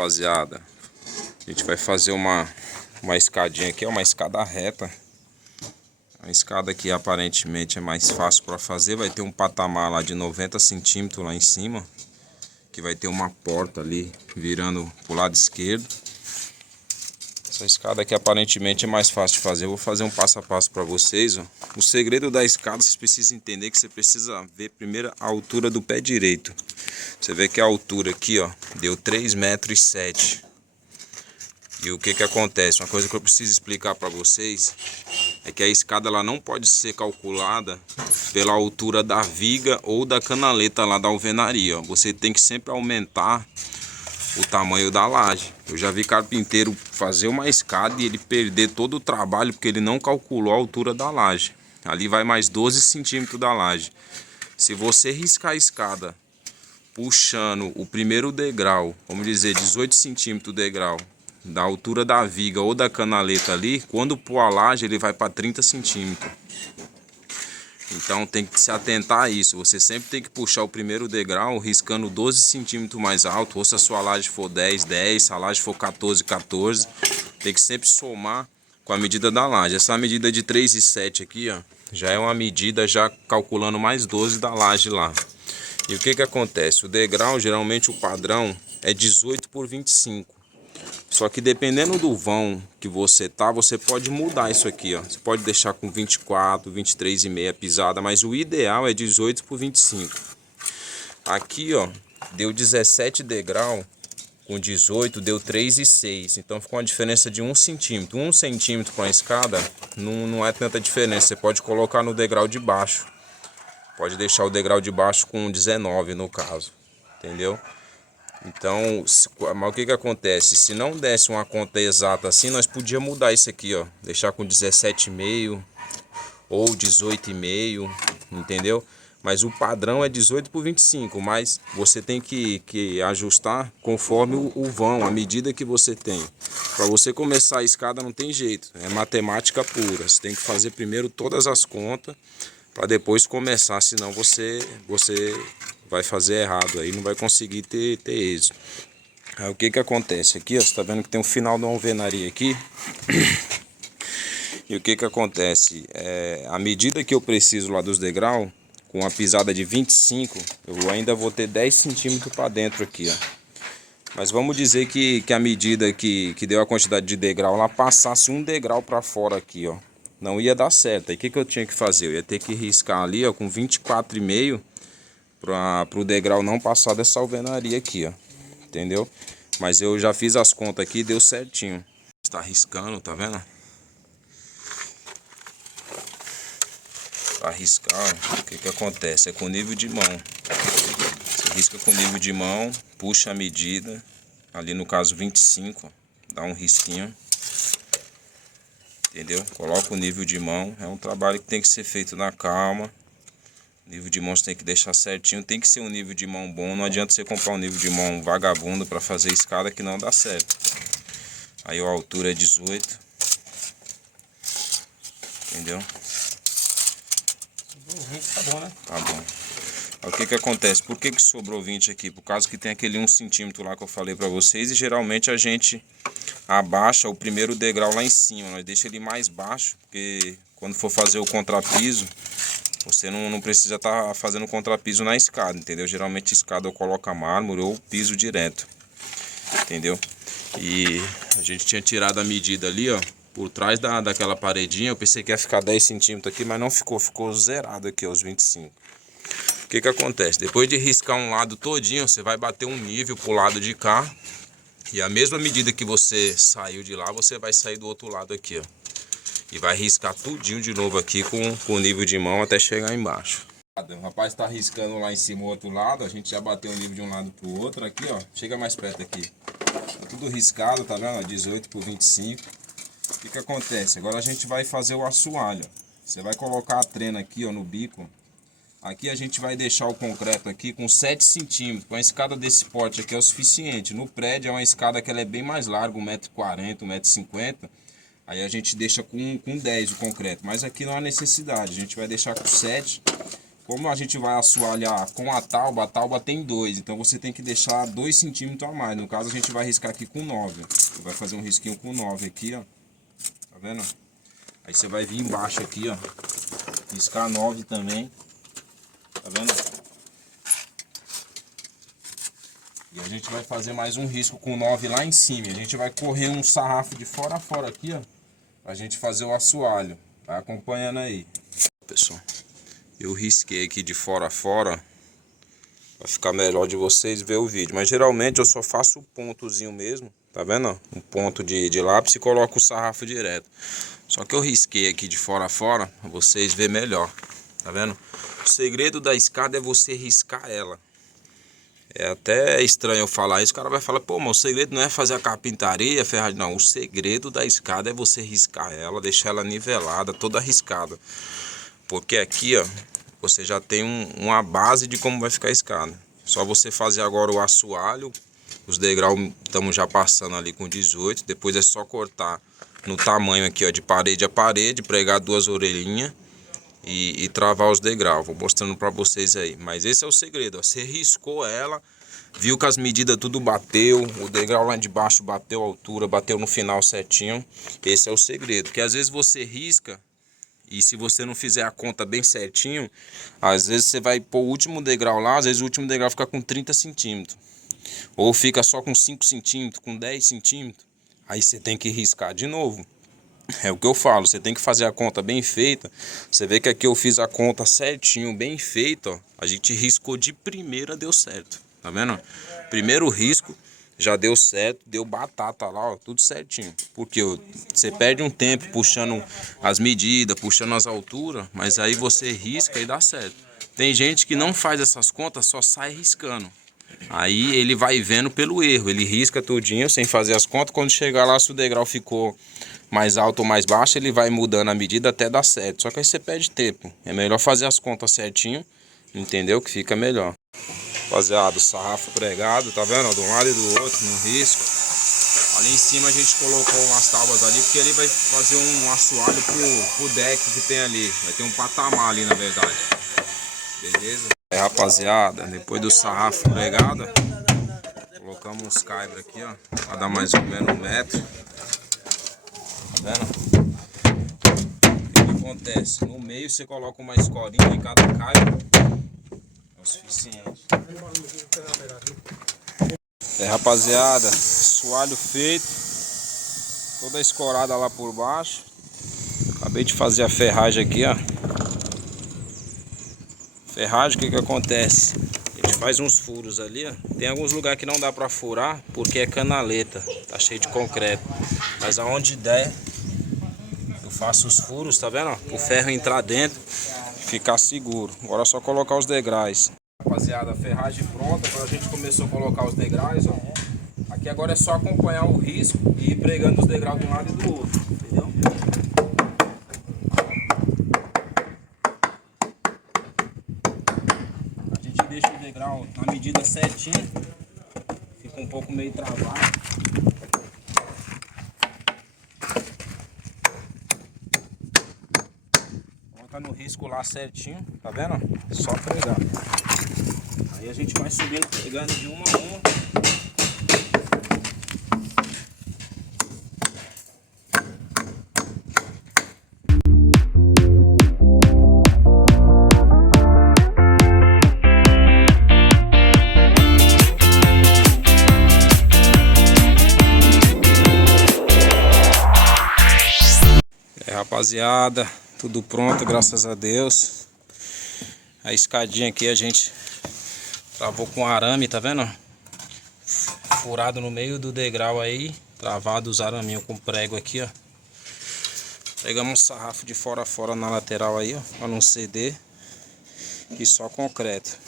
rapaziada, a gente vai fazer uma escadinha aqui, é uma escada reta. A escada aqui aparentemente é mais fácil para fazer, vai ter um patamar lá de 90 centímetros lá em cima, que vai ter uma porta ali virando pro lado esquerdo. Essa escada aqui aparentemente é mais fácil de fazer. Eu vou fazer um passo a passo para vocês, ó. O segredo da escada, vocês precisam entender que você precisa ver primeiro a altura do pé direito. Você vê que a altura aqui, ó, deu 3,7 metros. E o que que acontece? Uma coisa que eu preciso explicar para vocês é que a escada ela não pode ser calculada pela altura da viga ou da canaleta lá da alvenaria, ó. Você tem que sempre aumentar o tamanho da laje. Eu já vi carpinteiro fazer uma escada e ele perder todo o trabalho porque ele não calculou a altura da laje. Ali vai mais 12 centímetros da laje. Se você riscar a escada puxando o primeiro degrau, vamos dizer 18 centímetros o degrau, da altura da viga ou da canaleta ali, quando pôr a laje ele vai para 30 centímetros. Então tem que se atentar a isso. Você sempre tem que puxar o primeiro degrau riscando 12 centímetros mais alto. Ou se a sua laje for 10, 10, se a laje for 14, 14. Tem que sempre somar com a medida da laje. Essa medida de 3,7 aqui, ó, já é uma medida já calculando mais 12 da laje lá. E o que que acontece? O degrau, geralmente o padrão é 18 por 25. Só que dependendo do vão que você tá, você pode mudar isso aqui, ó. Você pode deixar com 24, 23,5 pisada, mas o ideal é 18 por 25. Aqui, ó, deu 17 degrau, com 18 deu 3,6. Então ficou uma diferença de 1 centímetro. 1 centímetro com a escada não é tanta diferença. Você pode colocar no degrau de baixo. Pode deixar o degrau de baixo com 19 no caso, entendeu? Então, mas o que que acontece? Se não desse uma conta exata assim, nós podíamos mudar isso aqui, ó. Deixar com 17,5 ou 18,5, entendeu? Mas o padrão é 18 por 25, mas você tem que ajustar conforme o vão, a medida que você tem. Para você começar a escada não tem jeito, é matemática pura. Você tem que fazer primeiro todas as contas para depois começar, senão você vai fazer errado aí, não vai conseguir ter êxito. Aí o que que acontece aqui, ó, você tá vendo que tem um final de uma alvenaria aqui. E o que que acontece? A medida que eu preciso lá dos degraus, com a pisada de 25, eu ainda vou ter 10 centímetros para dentro aqui, ó. Mas vamos dizer que a medida que deu a quantidade de degrau lá passasse um degrau para fora aqui, ó. Não ia dar certo. Aí o que que eu tinha que fazer? Eu ia ter que riscar ali, ó, com 24,5 para o degrau não passar dessa alvenaria aqui, ó. Entendeu? Mas eu já fiz as contas aqui e deu certinho. Está riscando, tá vendo? Para riscar, o que que acontece? É com nível de mão. Você risca com nível de mão, puxa a medida, ali no caso 25, ó, dá um risquinho. Entendeu? Coloca o nível de mão. É um trabalho que tem que ser feito na calma. O nível de mão você tem que deixar certinho. Tem que ser um nível de mão bom. Não adianta você comprar um nível de mão vagabundo para fazer escada que não dá certo. Aí a altura é 18. Entendeu? Tá bom, né? Tá bom. Aí o que que acontece? Por que que sobrou 20 aqui? Por causa que tem aquele 1 centímetro lá que eu falei para vocês. E geralmente a gente abaixa o primeiro degrau lá em cima. Nós deixa ele mais baixo, porque quando for fazer o contrapiso, você não precisa estar fazendo contrapiso na escada, entendeu? Geralmente escada eu coloco mármore ou piso direto, entendeu? E a gente tinha tirado a medida ali, ó, por trás daquela paredinha. Eu pensei que ia ficar 10 centímetros aqui, mas não ficou. Ficou zerado aqui, ó, os 25. O que que acontece? Depois de riscar um lado todinho, você vai bater um nível pro lado de cá. E a mesma medida que você saiu de lá, você vai sair do outro lado aqui, ó. E vai riscar tudinho de novo aqui com o nível de mão até chegar embaixo. O rapaz tá riscando lá em cima o outro lado. A gente já bateu o nível de um lado pro outro aqui, ó. Chega mais perto aqui. Tá tudo riscado, tá vendo? 18 por 25. O que que acontece? Agora a gente vai fazer o assoalho. Você vai colocar a trena aqui, ó, no bico. Aqui a gente vai deixar o concreto aqui com 7 centímetros. Uma escada desse porte aqui é o suficiente. No prédio é uma escada que ela é bem mais larga, 1,40 m, 1,50 m. Aí a gente deixa com 10 o concreto. Mas aqui não há necessidade. A gente vai deixar com 7. como a gente vai assoalhar com a tábua tem 2, então você tem que deixar 2 centímetros a mais. No caso a gente vai riscar aqui com 9. Você vai fazer um risquinho com 9 aqui, ó. Tá vendo? Aí você vai vir embaixo aqui, ó. Riscar 9 também. Tá vendo? E a gente vai fazer mais um risco com 9 lá em cima. A gente vai correr um sarrafo de fora a fora aqui, ó. Pra gente fazer o assoalho. Vai acompanhando aí. Pessoal, eu risquei aqui de fora a fora. Vai ficar melhor de vocês ver o vídeo. Mas geralmente eu só faço o pontozinho mesmo. Tá vendo? Um ponto de lápis e coloco o sarrafo direto. Só que eu risquei aqui de fora a fora. Pra vocês verem melhor. Tá vendo? O segredo da escada é você riscar ela. É até estranho eu falar isso, o cara vai falar, pô, mas o segredo não é fazer a carpintaria, a ferragem, não. O segredo da escada é você riscar ela, deixar ela nivelada, toda riscada. Porque aqui, ó, você já tem uma base de como vai ficar a escada. Só você fazer agora o assoalho, os degraus estamos já passando ali com 18, depois é só cortar no tamanho aqui, ó, de parede a parede, pregar 2 orelhinhas. E travar os degraus, vou mostrando pra vocês aí. Mas esse é o segredo, ó. Você riscou ela, viu que as medidas tudo bateu, o degrau lá de baixo bateu a altura, bateu no final certinho. Esse é o segredo, porque às vezes você risca e se você não fizer a conta bem certinho, às vezes você vai pôr o último degrau lá, às vezes o último degrau fica com 30 centímetros. Ou fica só com 5 centímetros, com 10 centímetros. Aí você tem que riscar de novo. É o que eu falo, você tem que fazer a conta bem feita. Você vê que aqui eu fiz a conta certinho, bem feita, ó. A gente riscou de primeira, deu certo. Tá vendo? Primeiro risco já deu certo, deu batata lá, ó, tudo certinho. Porque você perde um tempo puxando as medidas, puxando as alturas, mas aí você risca e dá certo. Tem gente que não faz essas contas, só sai riscando. Aí ele vai vendo pelo erro, ele risca tudinho sem fazer as contas. Quando chegar lá, se o degrau ficou mais alto ou mais baixo, ele vai mudando a medida até dar certo. Só que aí você perde tempo. É melhor fazer as contas certinho, entendeu? Que fica melhor. Rapaziada, o sarrafo pregado, tá vendo? De um lado e do outro, no risco. Ali em cima a gente colocou umas tábuas ali, porque ele vai fazer um assoalho pro deck que tem ali. Vai ter um patamar ali, na verdade. Beleza? É, rapaziada, depois do sarrafo pregado, colocamos uns caibros aqui, ó, pra dar mais ou menos 1 metro. Tá vendo? O que acontece? No meio você coloca uma escorinha em cada caibro. É o suficiente. É, rapaziada, assoalho feito. Toda escorada lá por baixo. Acabei de fazer a ferragem aqui, ó. Ferragem, o que acontece? A gente faz uns furos ali, ó. Tem alguns lugares que não dá pra furar porque é canaleta, tá cheio de concreto. Mas aonde der, eu faço os furos, tá vendo? O ferro entrar dentro e ficar seguro. Agora é só colocar os degraus. Rapaziada, a ferragem pronta, agora a gente começou a colocar os degraus, ó. Aqui agora é só acompanhar o risco e ir pregando os degraus de um lado e do outro, entendeu? Deixa o degrau na medida certinha, fica um pouco meio travado. Coloca no risco lá certinho, tá vendo? É só pregar. Aí a gente vai subindo, pegando de uma a uma. Rapaziada, tudo pronto, graças a Deus. A escadinha aqui a gente travou com arame, tá vendo? Furado no meio do degrau aí, travado os araminhos com prego aqui, ó. Pegamos um sarrafo de fora a fora na lateral aí, ó, pra não ceder. E só concreto.